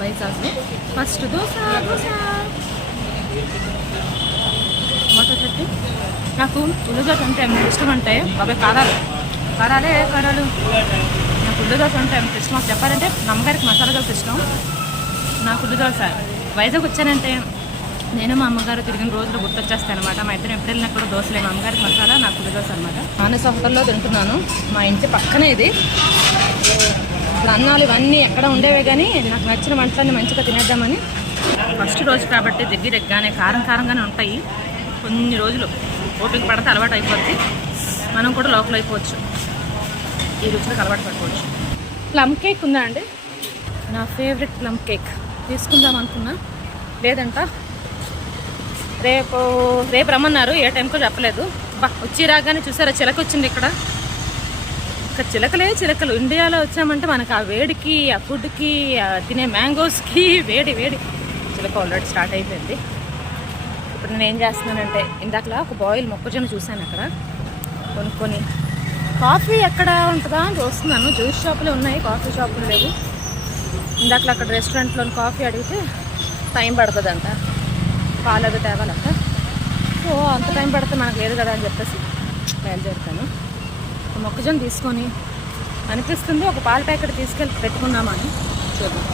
వైజాగ్లో. First dosa tomato chutney. నాకు ఉల్లి దోశ అంటే ఎంత ఇష్టం అంటే బాబాయ్ కారాలు నాకు ఉల్లి దోశ అంటే ఎంత ఇష్టం చెప్పాలంటే మా అమ్మగారికి మసాలా దోశ ఇష్టం, నాకు ఉల్లి దోశ. వైజాగ్ వచ్చానంటే నేను మా అమ్మగారు తిరిగిన రోజులు గుర్తొచ్చేస్తాను అనమాట. మా ఇద్దరు ఎప్పుడు వెళ్ళినా కూడా దోశలే, మా అమ్మగారికి మసాలా, నాకు ఉల్లి దోశ అనమాట. మానస హోటల్లో తింటున్నాను, మా ఇంటి పక్కనే ఇది. ఇప్పుడు అన్నాలు ఇవన్నీ ఎక్కడ ఉండేవే కానీ నాకు నచ్చిన వంటలన్నీ మంచిగా తినేద్దామని. ఫస్ట్ రోజు కాబట్టి దగ్గరగానే కారంగానే ఉంటాయి. కొన్ని రోజులు ఓపిక పడితే అలవాటు అయిపోద్ది, మనం కూడా లోకల్ అయిపోవచ్చు, ఈ రుచులకు అలవాటు పడిపోవచ్చు. ప్లమ్ కేక్ ఉందా అండి? నా ఫేవరెట్ ప్లమ్ కేక్ తీసుకుందాం అనుకున్నా, లేదంట రేపు రమ్మన్నారు, ఏ టైంకో చెప్పలేదు. వచ్చి రాగానే చూసారా చిలక వచ్చింది ఇక్కడ చిలకలు. ఇండియాలో వచ్చామంటే మనకు ఆ వేడికి, ఆ ఫుడ్కి, తినే మ్యాంగోస్కి వేడి చిలక ఆల్రెడీ స్టార్ట్ అయిపోయింది. ఇప్పుడు నేను ఏం చేస్తున్నానంటే ఇందాకలా ఒక బాయిల్ మొక్కజొన్న చూశాను అక్కడ కొనుక్కొని. కాఫీ ఎక్కడ ఉంటుందా అని చూస్తున్నాను, జ్యూస్ షాపులు ఉన్నాయి, కాఫీ షాపులు లేవు. ఇందాకలా అక్కడ రెస్టారెంట్లో కాఫీ అడిగితే టైం పడుతుందంట, పాలు అది తేవాలంట. సో అంత టైం పడితే మనకు లేదు కదా అని చెప్పేసి బయలుదేరుతాను. మొక్కజొన్న తీసుకొని అనిపిస్తుంది ఒక పాల ప్యాకెట్ తీసుకెళ్ళి పెట్టుకున్నామని. చూద్దాం.